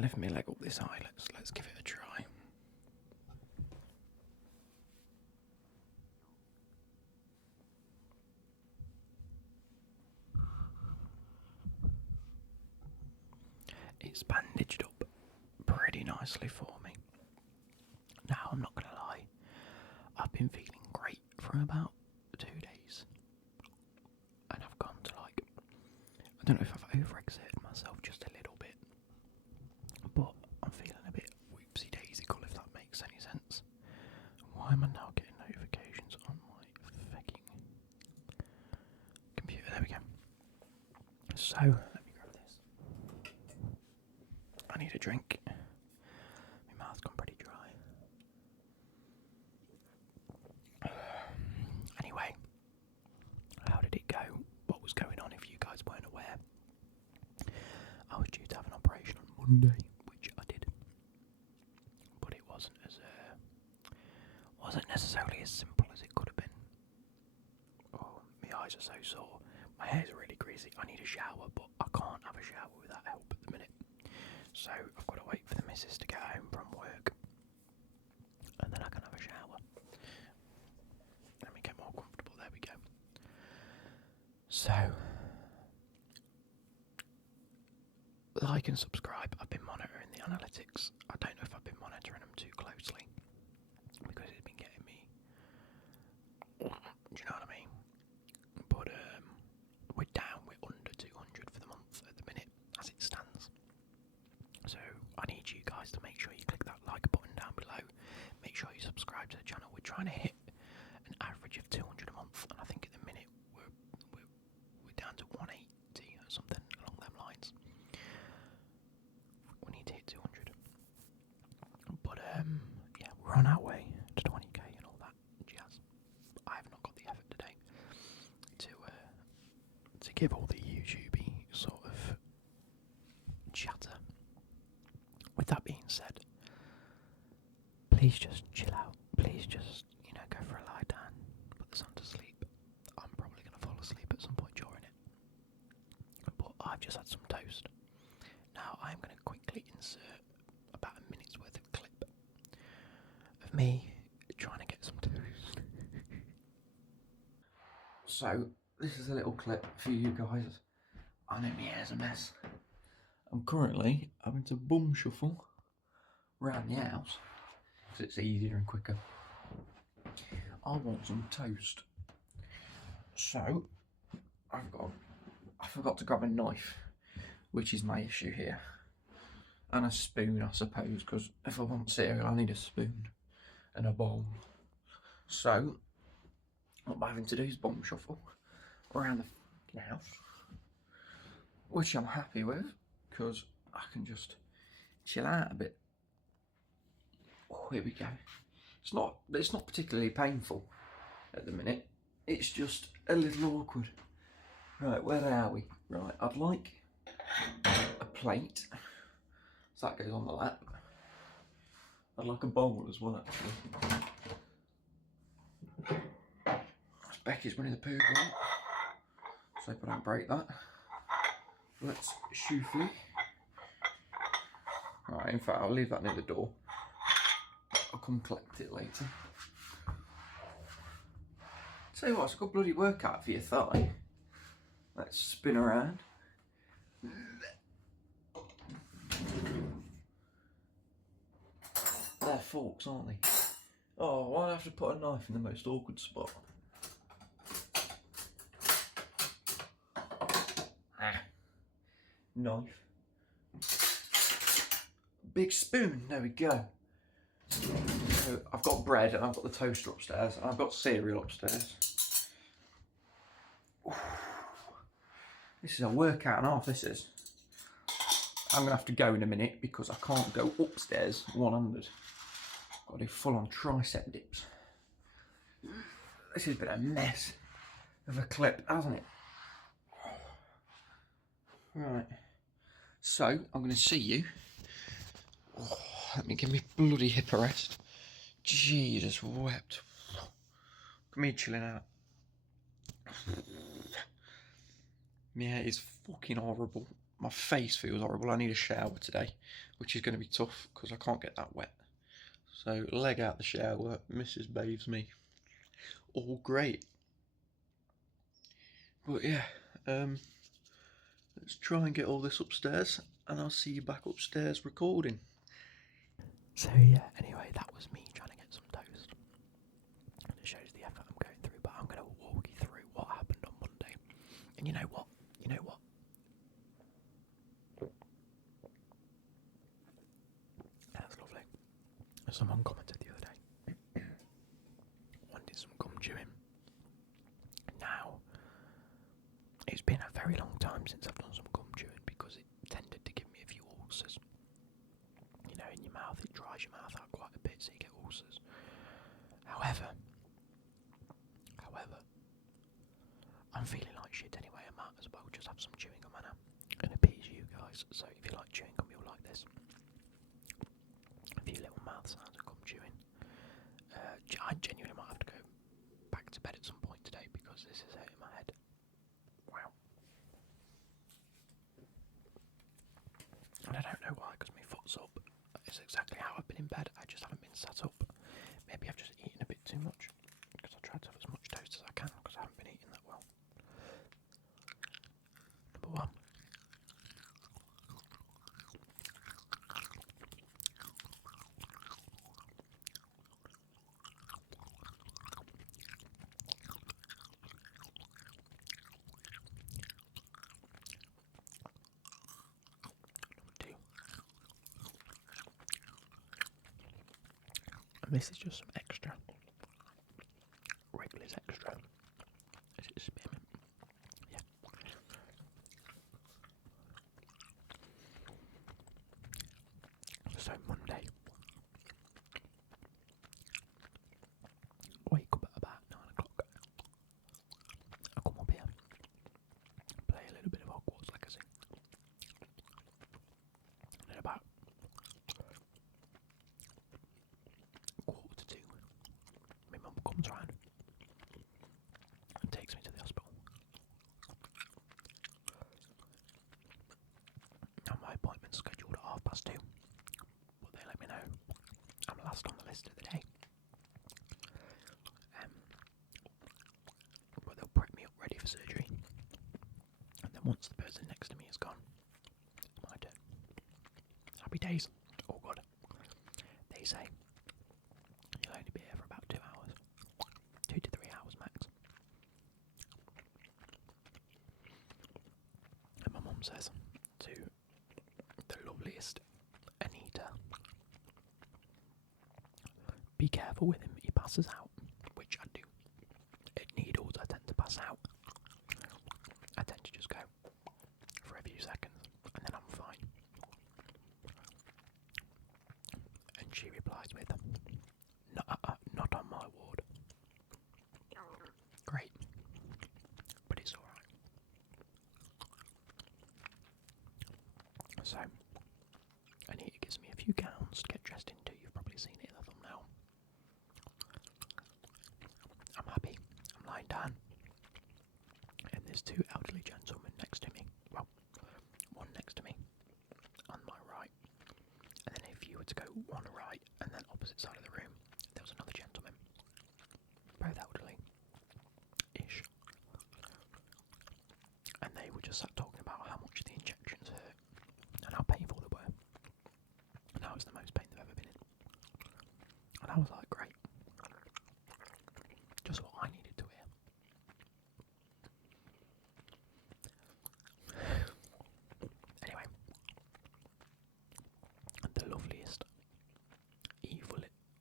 to lift my leg up this high. Let's give it a try. It's bandaged up pretty nicely for me. Now, I'm not going to lie, I've been feeling great for about 2 days. And I've gone to I don't know if I've overexerted myself just a little bit, but I'm feeling a bit whoopsie-daisy-cool, if that makes any sense. Why am I now getting notifications on my fucking computer? There we go. So, let me grab this. I need a drink. My mouth's gone pretty dry. Anyway, how did it go? What was going on if you guys weren't aware? I was due to have an operation on Monday, which I did. But it wasn't necessarily as simple as it could have been. Oh, my eyes are so sore. My hair's really greasy. I need a shower, but I can't have a shower without help at the minute. So I've got to wait for the missus to get home from work, and then I can have a shower. Let me get more comfortable. There we go. So, like and subscribe. I've been monitoring the analytics. I don't know if I've been monitoring them too closely because it's been getting me. Do you know what I mean? But we're down. We're under 200 for the month at the minute, as it stands. So I need you guys to make sure you click that like button down below. Make sure you subscribe to the channel. We're trying to hit an average of 200 a month, and I think at the minute we're down to 180 or something along them lines. We need to hit 200. But yeah, we're on our way to 20k and all that jazz. I have not got the effort today to give all the YouTubey sort of chatter. With that being said, please just chill out. Please just, go for a lie down, put the sun to sleep. I'm probably going to fall asleep at some point during it. But I've just had some toast. Now I'm going to quickly insert about a minute's worth of clip of me trying to get some toast. So, this is a little clip for you guys. I know my hair's a mess. I'm currently having to bum shuffle around the house because it's easier and quicker. I want some toast. So, I forgot to grab a knife, which is my issue here. And a spoon, I suppose, because if I want cereal, I need a spoon and a bowl. So, what I'm having to do is bum shuffle around the house, which I'm happy with, because I can just chill out a bit. Oh, here we go. It's not particularly painful at the minute. It's just a little awkward. Right, where are we? Right, I'd like a plate, so that goes on the lap. I'd like a bowl as well, actually. Becky's running the poo right? So hope I don't break that. Let's shuffle. Right, in fact, I'll leave that near the door. I'll come collect it later. Tell you what, it's a good bloody workout for your thigh. Let's spin around. They're forks, aren't they? Oh, why do I have to put a knife in the most awkward spot? Knife. Big spoon, there we go. So I've got bread and I've got the toaster upstairs and I've got cereal upstairs. Ooh. This is a workout and a half, this is. I'm gonna have to go in a minute because I can't go upstairs one-handed. Got to do full-on tricep dips. This has been a mess of a clip, hasn't it? Right. So, I'm going to see you. Oh, let me give me bloody hip a rest. Jesus wept. Look at me chilling out. My hair is fucking horrible. my face feels horrible. I need a shower today, which is going to be tough because I can't get that wet. So leg out the shower, Mrs. bathes me. All great. But yeah, let's try and get all this upstairs, and I'll see you back upstairs recording. So yeah, anyway, that was me trying to get some toast. And it shows the effort I'm going through, but I'm going to walk you through what happened on Monday. And you know what? That's lovely. Someone commented the other day, wanted some gum chewing. Now, it's been a very long time since I've done some gum chewing because it tended to give me a few ulcers. You know, in your mouth, it dries your mouth out quite a bit, so you get ulcers. However, I'm feeling like shit anyway. I might as well just have some chewing gum and appease you guys. So if you like chewing gum, you'll like this. A few little mouth sounds of gum chewing. I genuinely might have to go back to bed at some point today because this is hurting my head. Wow. And I don't know why, because my foot's up. It's exactly how I've been in bed. I just haven't been sat up. Maybe I've just eaten a bit too much because I tried to have as much toast as I can because I haven't been eating that well. Number one. And this is just some extra. Wrigley's extra. Is it spearmint? Yeah. So Monday. Wake up at about 9 o'clock. I come up here. Play a little bit of Hogwarts Legacy. And then about 1:45, my mum comes round and takes me to the hospital. Now my appointment's scheduled at 2:30, but they let me know I'm last on the list of the day. But they'll prep me up ready for surgery, and then once the person next to me is gone, it's my turn. Happy days. Oh god. They say you'll only be here for about 2 hours. 2 to 3 hours max. And my mum says to the loveliest Anita, be careful with him, he passes out, which I do. At needles I tend to pass out. I tend to just go for a few seconds and then I'm fine. And she replies with, not on my ward. Great, but it's alright. So, Anita gives me a few gowns to get dressed into. You've probably seen it in the thumbnail. I'm happy. I'm lying down. And there's 2 elderly gentlemen next to me. Well, one next to me on my right. And then if you were to go one right and then opposite side of the room, there was another gentleman. Both elderly-ish. And they were just sat talking about how much the injections hurt and how painful they were. And how it's the most pain they've ever been in. And I was like, great. Just what I needed to hear. Anyway. The loveliest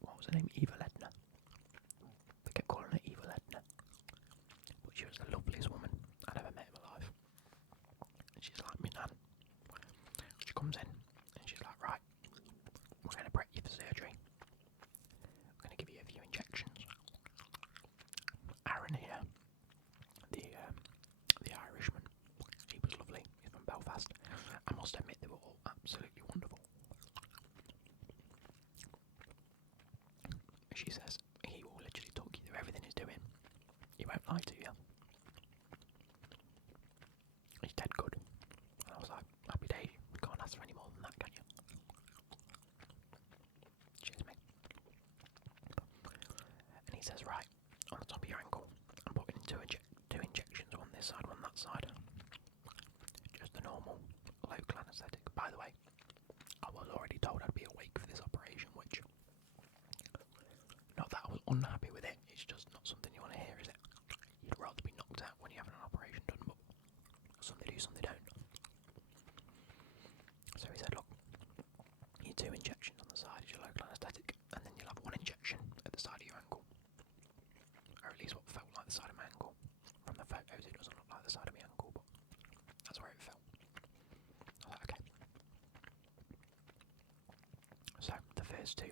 what was her name? Eva Ledner. They kept calling her Eva Ledner. But she was the loveliest woman I'd ever met in my life. And she's like me nan. She comes in and she's like, right, we're going to prep you for surgery. We're going to give you a few injections. Aaron here, the Irishman, he was lovely. He's from Belfast. I must admit they were all absolutely wonderful. She says he will literally talk you through everything he's doing. He won't lie to you. He's dead good. And I was like, says, right, on the top of your ankle, I'm putting two injections, one this side, one that side. Just the normal local anaesthetic. By the way, I was already told I'd be awake for this operation, which, not that I was unhappy with it, it's just not something you want to hear, is it? You'd rather be knocked out when you're having an operation done, but some they do, some they don't. So he said, look, you 2 injections on the side is your local anaesthetic, and then you'll have 1 injection at the side of your ankle. Or at least what felt like the side of my ankle. From the photos it doesn't look like the side of my ankle, but that's where it felt. I was like, okay. So the first 2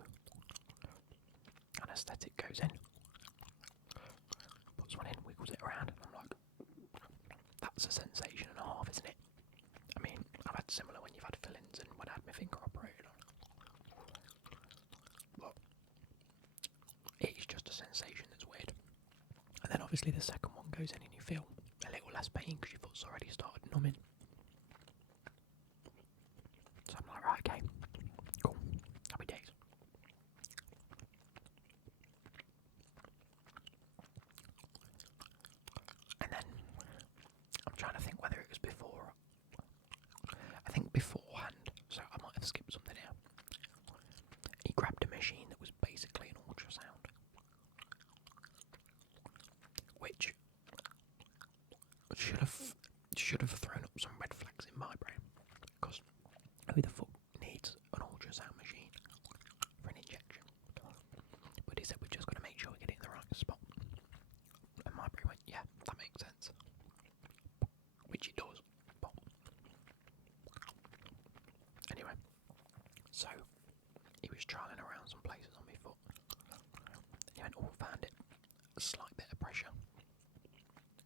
anaesthetic goes in, puts one in, wiggles it around, and I'm like, that's a sensation and a half, isn't it? I mean, I've had similar when you've had fillings and when I had my finger operated on. But it's just a sensation that's weird. And then obviously the second one goes in and you feel a little less pain because your foot's already started numbing. So I'm like, right, okay, cool, happy days. And then I'm trying to think whether it was before. I think beforehand, so I might have skipped something here. He grabbed a machine that was basically an ultrasound, which should have thrown up some red flags in my brain, because who the fuck needs an ultrasound machine for an injection? But he said we're just going to make sure we get it in the right spot, and my brain went, yeah, that makes sense, which it does. But anyway, so he was trialling around some places on my foot, and he went, oh, found it, a slight bit of pressure,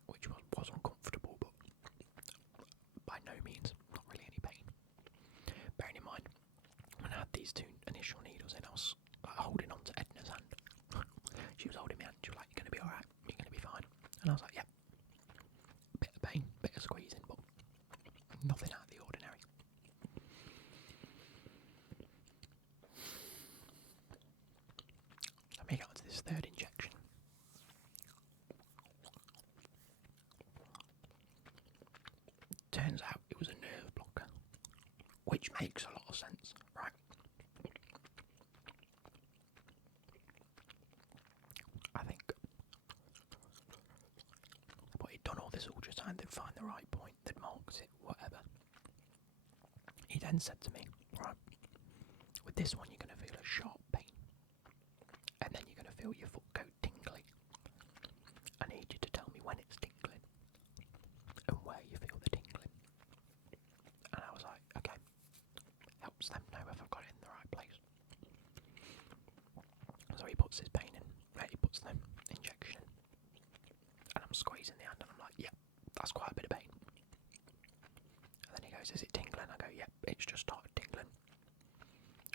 which was uncomfortable, but by no means not really any pain. Bearing in mind, when I had these 2 initial needles in, I was like holding on to Edna's hand. She was holding my hand, she was like, you're going to be alright, you're going to be fine. And I was like, yeah, bit of pain, bit of squeezing, but nothing out of the ordinary. Let me get on to this 3rd injection. Turns out it was a nerve blocker, which makes a lot of sense, right? I think. But he'd done all this ultrasound, they'd find the right point, they'd marked it, whatever. He then said to me, right, with this one you're going to feel a sharp pain, and then you're going to feel your foot go tingly. I need you to tell me when it's tingling, and where you feel the tingling. And I was like, okay, helps them know if I've got it in the right place. So he puts his pain in, he puts the injection in, and I'm squeezing the hand, and I'm like, yeah, that's quite a bit of pain. And then he goes, is it tingling? I go, yep, it's just started tingling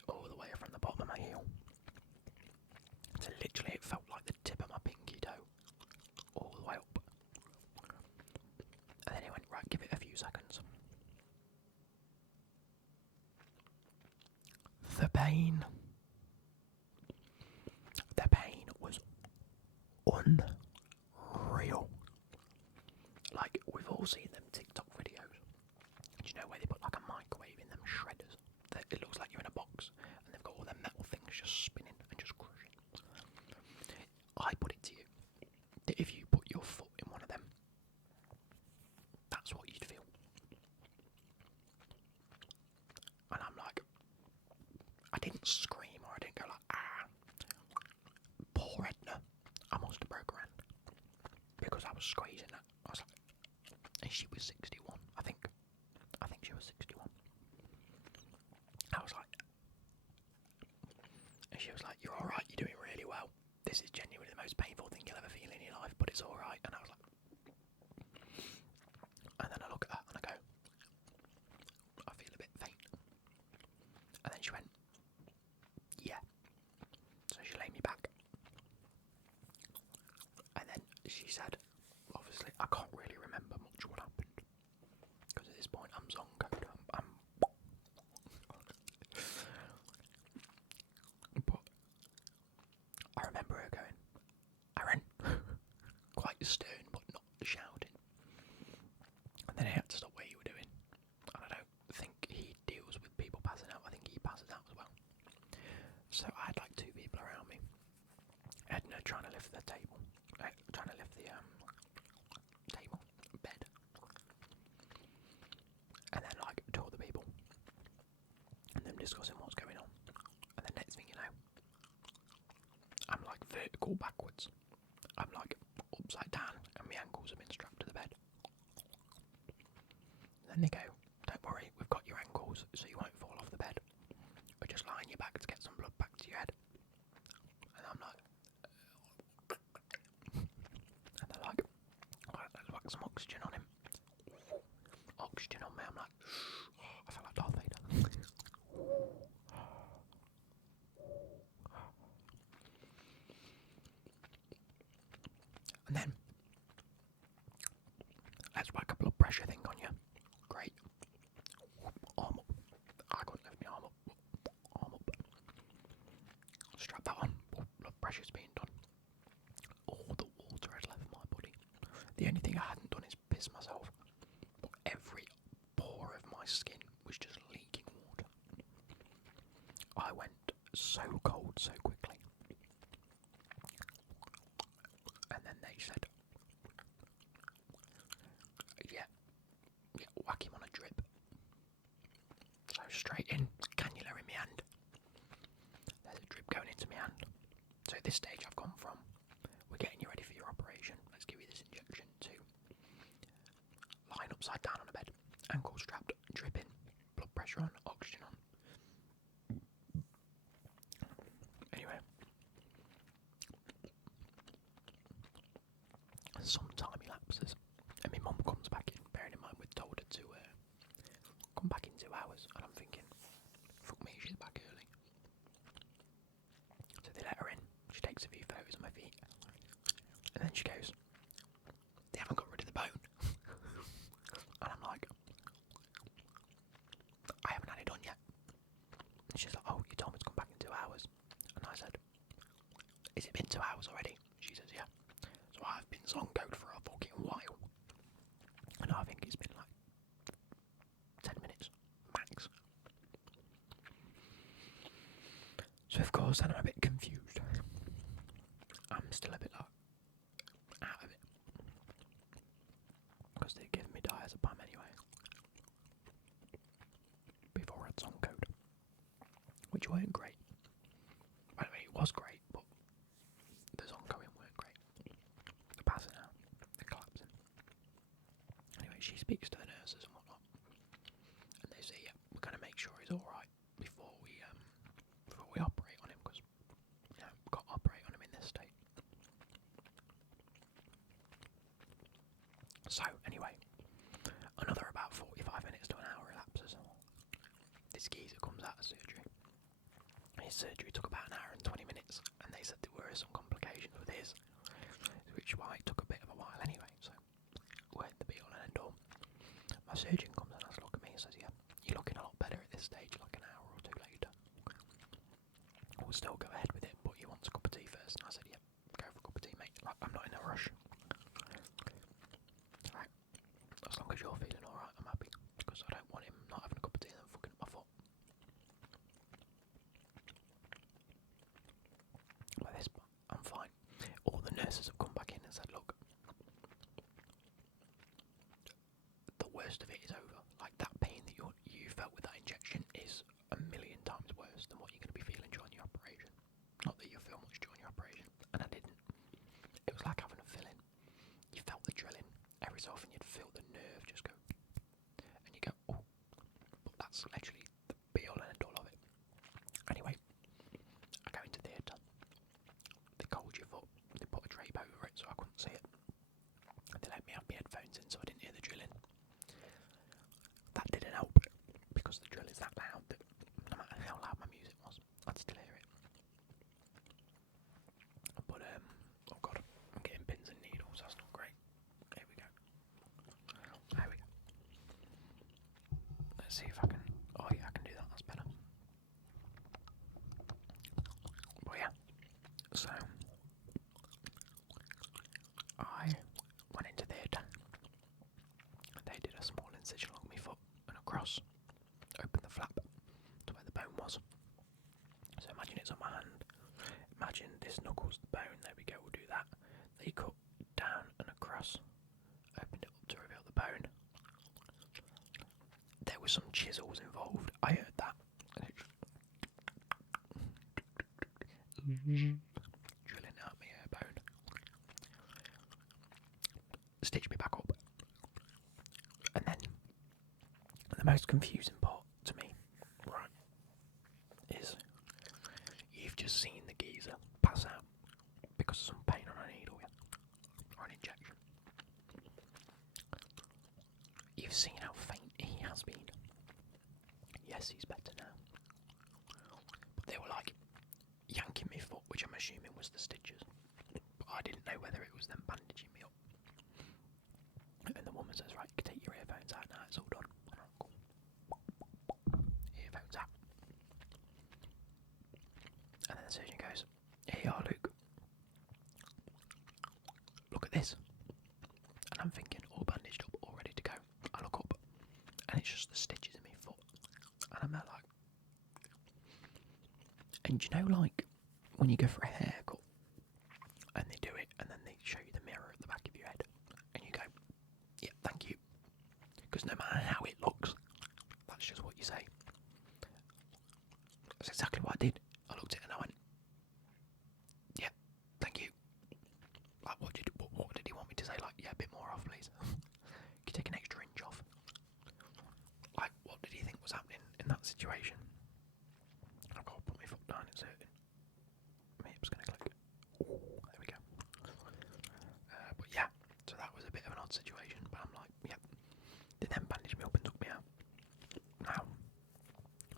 all the way from the bottom of my heel. So literally it felt like the tip of my pinky toe all the way up. And then he went, right, give it a few seconds. The pain was unreal. Like, we've all seen them TikTok videos. Do you know where they put like a microwave in them shredders? It looks like you're in a box and they've got all them metal things just spinning and just crushing. I put it to you that if you put your foot in one of them, that's what you'd feel. And I'm like, I didn't scream or I didn't go like, ah. Poor Edna. I must have broke her hand because I was squeezing it. I was like, and she was 61, I think she was 61. I was like, and she was like, you're alright, you're doing really well. This is genuinely the most painful thing you'll ever feel in your life, but it's alright. And I was like, and then I look at her and I go, I feel a bit faint. And then she went, yeah. So she laid me back. And then she said, obviously, I can't really remember much what happened. Because at this point, I'm zonkoed. But I remember her going, So I had like two people around me. Edna trying to lift the table, trying to lift the table, bed, and then like two other people, and them discussing what's going on. And then next thing you know, I'm like vertical backwards. I'm like upside down, and my ankles have been strapped to the bed. And then they go, "Don't worry, we've got your ankles, so you won't fall off the bed. We're just lying your back to get some blood back to your head." And I'm like, and they're like, "Right, let's whack some oxygen on him." Oxygen on me. I'm like, I felt like Darth Vader. And then let's whack a blood pressure thing on you. Great. Arm up. I couldn't lift my arm up. Arm up. Strap that on. Blood pressure's being done. All the water had left my body. The only thing I hadn't done is piss myself. But every pore of my skin was just leaking water. I went so cold so quickly. And then they said, yeah, whack him on a drip. So straight in, cannula in my hand. There's a drip going into my hand. So at this stage I've gone from, we're getting you ready for your operation, let's give you this injection, to lying upside down on a bed, ankles strapped, dripping, blood pressure on, oxygen on. Anyway, some time elapses, and my mum comes back in, bearing in mind we'd told her to come back in 2 hours, and I'm thinking, fuck me, she's back early. So they let her in, she takes a few photos of my feet, and then she goes, "They haven't got rid of the bone." And I'm like, "I haven't had it done yet." And she's like, "Oh, you told me to come back in 2 hours." And I said, "Has it been 2 hours already?" She says, "Yeah." So I've been zongoed for a fucking while. And I think it's been like 10 minutes, max. So of course, then I'm a bit confused. I'm still a bit like, out of it. Because they'd given me diazepam anyway. Before I had zongoed. Which weren't great. By the way, it was great, but the zongoing weren't great. The passing out, the collapsing. Anyway, she speaks to the nurses and whatnot. And they say, yeah, we're going to make sure he's alright before we operate on him, because we've got to operate on him in this state. So, anyway, another about 45 minutes to an hour elapses. This geezer comes out of surgery. His surgery took about an hour and 20 minutes, and they said there were some complications with his, which is why it took a bit of a while anyway, so weren't the be all and end all. My surgeon comes and has a look at me and says, yeah, you're looking a lot better at this stage, like an hour or two later. We'll still go ahead with it, but he wants a cup of tea first. And I said, yeah, go for a cup of tea, mate. Like, I'm not in a rush. Right. As long as you're feeling alright, I'm happy. Because I don't want him not having a cup of tea and then fucking up my foot. By this point, I'm fine. All the nurses have come back in and said, look, the worst of it is over. Like, that pain that you felt with that injection is a million times worse than what you're going to be feeling during your operation. Not that you feel much during your operation, and I didn't. It was like having a fill-in. You felt the drilling. Every so often you'd feel the nerve just go, and you go, oh, but that's literally the be-all and end-all of it. Anyway, I go into theatre. They cold your foot. They put a drape over it so I couldn't see it. They let me have my headphones in so I didn't hear the drilling. That didn't help, because the drill is that loud that no matter how loud my music was, I'd still hear it. But, oh god, I'm getting pins and needles, that's not great. Here we go. There we go. Let's see if I can, oh yeah, I can do that, that's better. But yeah, so, I went into theatre. They did a small incision along my foot and across, opened the flap to where the bone was. So imagine it's on my They cut down and across, opened it up to reveal the bone. There were some chisels involved. I heard that. Drilling out my bone. Stitched me back up. And then the most confusing part to me, right, is you've just seen the geezer pass out because of some pain on a needle or an injection. You've seen how faint he has been. Yes, he's better now. But they were like yanking my foot, which I'm assuming was the stitches. But I didn't know whether it was them bandaging me up. And the woman says, right, you can take your earphones out now, it's all done. And I'm cool. Earphones out. And then the surgeon goes, here you are, Luke. Look at this. And I'm thinking, all bandaged up, all ready to go. I look up, and it's just the stitches in my foot. And I'm there like... And you know, like, when you go for a haircut, and they do it, and then they show you the mirror at the back of your head, and you go, yeah, thank you. Because no matter how it looks, that's just what you say. That's exactly what I did. I looked at it and I went, yeah, thank you. Like, what did he want me to say? Like, yeah, a bit more off, please. Can you take an extra inch off? Like, what did he think was happening in that situation? I've got to put my foot down, it's hurting. My hip's going to click. Ooh, there we go. But yeah, so that was a bit of an odd situation, but I'm like, yep. They then bandaged me up and took me out. Now,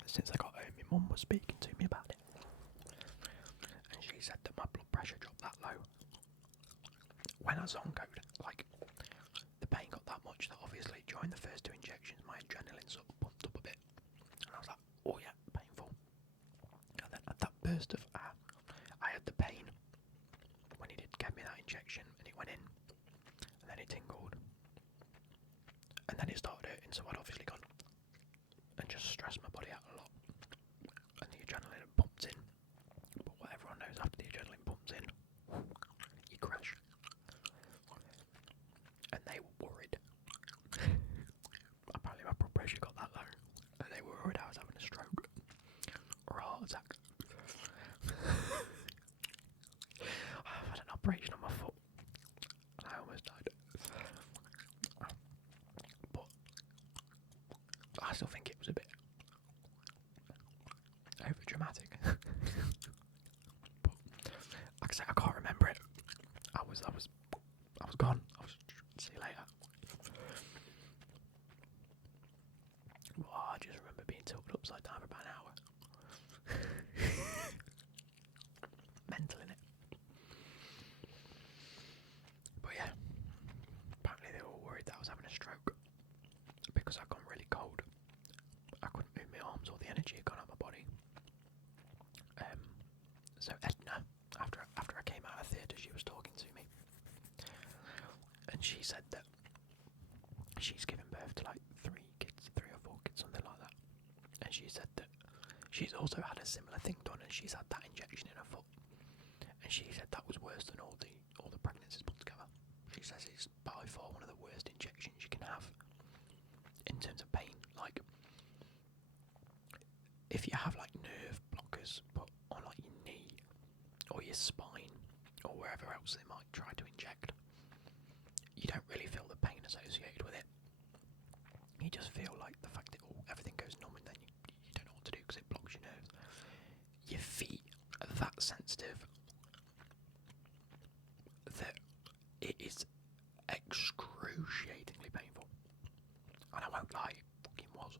since I got home, my mum was speaking to me about it. And she said that my blood pressure dropped that low. When I zongoed, like, the pain got that much that obviously during the first 2 injections my adrenaline sort of pumped up a bit. And I was like, oh yeah, painful. And then at that burst of I had the pain when he did give me that injection and it went in. And then it tingled. And then it started hurting, so I'd obviously gone and just stressed my body out a lot. And the adrenaline had pumped in. But what everyone knows, after the adrenaline pumps in, you crash. And they were worried. Apparently my blood pressure got that low. And they were worried I was having a stroke. Or a heart attack. I've had an operation on my foot. And I almost died. But I still think it was a bit over dramatic. But like I say, I can't remember it. I was gone. See you later. Well, I just remember being tilted upside down for about an hour. Mental, innit? But yeah, apparently they were all worried that I was having a stroke because I'd gone really cold. I couldn't move my arms, all the energy had gone out of my body. So Edna, after I came out of theatre, she was talking to me, and she said that she's given birth to like 3 or 4 kids, something like that. And she said that she's also had a similar thing done, and she's had that injection in her foot. And she said that was worse than all the pregnancies put together. She says it's by far one of the worst injections you can have in terms of pain. Like, if you have like nerve blockers put on like your knee or your spine or wherever else they might try to inject, you don't really feel the pain associated with it. You just feel like the fact that everything goes numb and then you don't know what to do because it blocks your nerves. Your feet are that sensitive that it is excruciatingly painful. And I won't lie, it fucking was.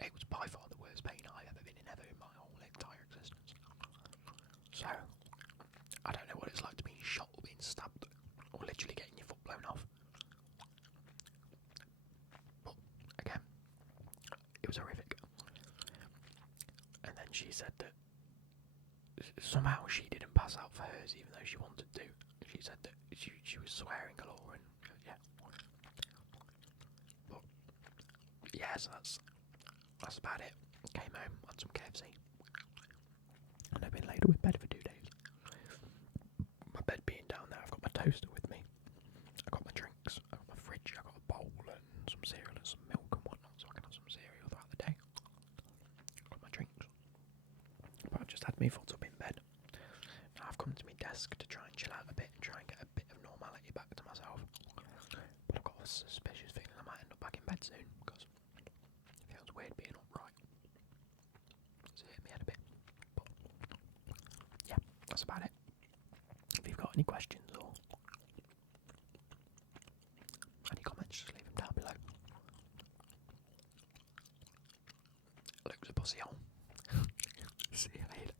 It was by far the worst pain I've ever been in in my whole entire existence. So, I don't know what it's like to be shot or being stabbed or literally getting your foot blown off. But, again, it was horrific. And then she said that somehow she didn't pass out for hers even though she wanted to. She said that she was swearing galore and yeah. But yeah, so that's about it. Came home, had some KFC. And I've been laid up with bed for 2 days. My bed being down there, I've got that's about it. If you've got any questions or any comments, just leave them down below. Luke's a pussy hole. See you later.